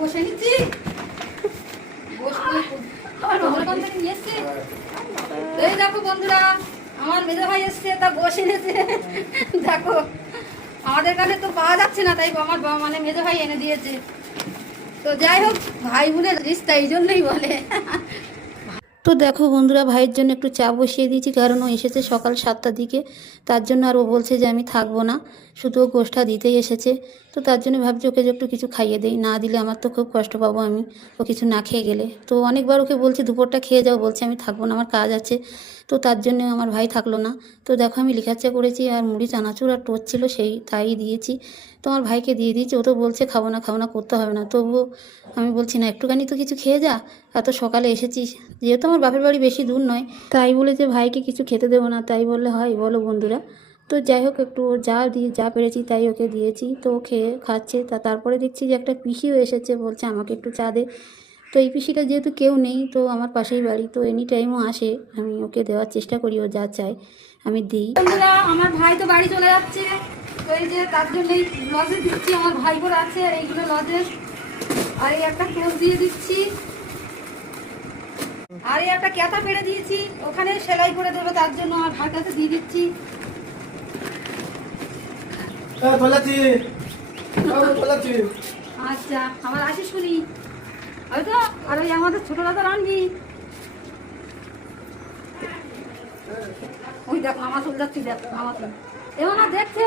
বসে নিচ্ছি এই দেখো বন্ধুরা, আমার মেজো ভাই এসছে, তা বসে এনেছে। দেখো আমাদের কাছে তো পাওয়া যাচ্ছে না, তাই আমার মানে মেজো ভাই এনে দিয়েছে। তো যাই হোক, ভাই বোনের রিস্তা এই জন্যই বলে। তো দেখো বন্ধুরা, ভাইয়ের জন্য একটু চা বসিয়ে দিয়েছি, কারণ ও এসেছে সকাল 7টার দিকে। তার জন্য আর ও বলছে যে আমি থাকবো না, শুধু ও গোষ্ঠটা দিতেই এসেছে। তো তার জন্য ভাবছি ওকে যে একটু কিছু খাইয়ে দেই, না দিলে আমার তো খুব কষ্ট পাবো আমি, ও কিছু না খেয়ে গেলে। তো অনেকবার ওকে বলছি দুপুরটা খেয়ে যাও, বলছে আমি থাকবো না, আমার কাজ আছে। তো তার জন্য আমার ভাই থাকলো না। তো দেখো আমি লিকার চা করেছি, আর মুড়ি চানাচুর আর টোস্ট ছিল, তাই দিয়েছি। তো আমার ভাইকে দিয়ে দিয়েছি, ও তো বলছে খাবো না করতে হবে না, তবুও আমি বলছি না, একটুখানি তো কিছু খেয়ে যা, এত সকালে এসেছিস। যেহেতু আমার বাপের বাড়ি বেশি দূর নয়, তাই বলে যে ভাইকে কিছু খেতে দেবো না, তাই বললে হয় বলো বন্ধুরা? তো যাই হোক, একটু যা পেরেছি তাই ওকে দিয়েছি। তো ও খেয়ে খাচ্ছে। তারপরে দেখছি যে একটা পিসিও এসেছে, বলছে আমাকে একটু চা দে। তো এই পিসিটা যেহেতু কেউ নেই, তো আমার পাশেই বাড়ি, তো এনি টাইমও আসে, আমি ওকে দেওয়ার চেষ্টা করি, ও যা চায় আমি দিই। বন্ধুরা, আমার ভাই তো বাড়ি চলে যাচ্ছে, তো এই যে তার জন্যই লজে দিচ্ছি, আমার ভাই করে আছে, আর এইগুলো লজে, আর এই একটা টোস্ট দিয়ে দিচ্ছি, আর এই একটা ক্যাথা পেড়ে দিয়েছি, ওখানে সেলাই করে দেবো, তার জন্য আমার ভাই কাছে দিয়ে দিচ্ছি। আচ্ছা, আমার আসি শুনি হয়তো। আর ওই আমাদের ছোট দাদা রানবি, ওই দেখো আমার চলে যাচ্ছি, দেখো আমার এমন দেখছে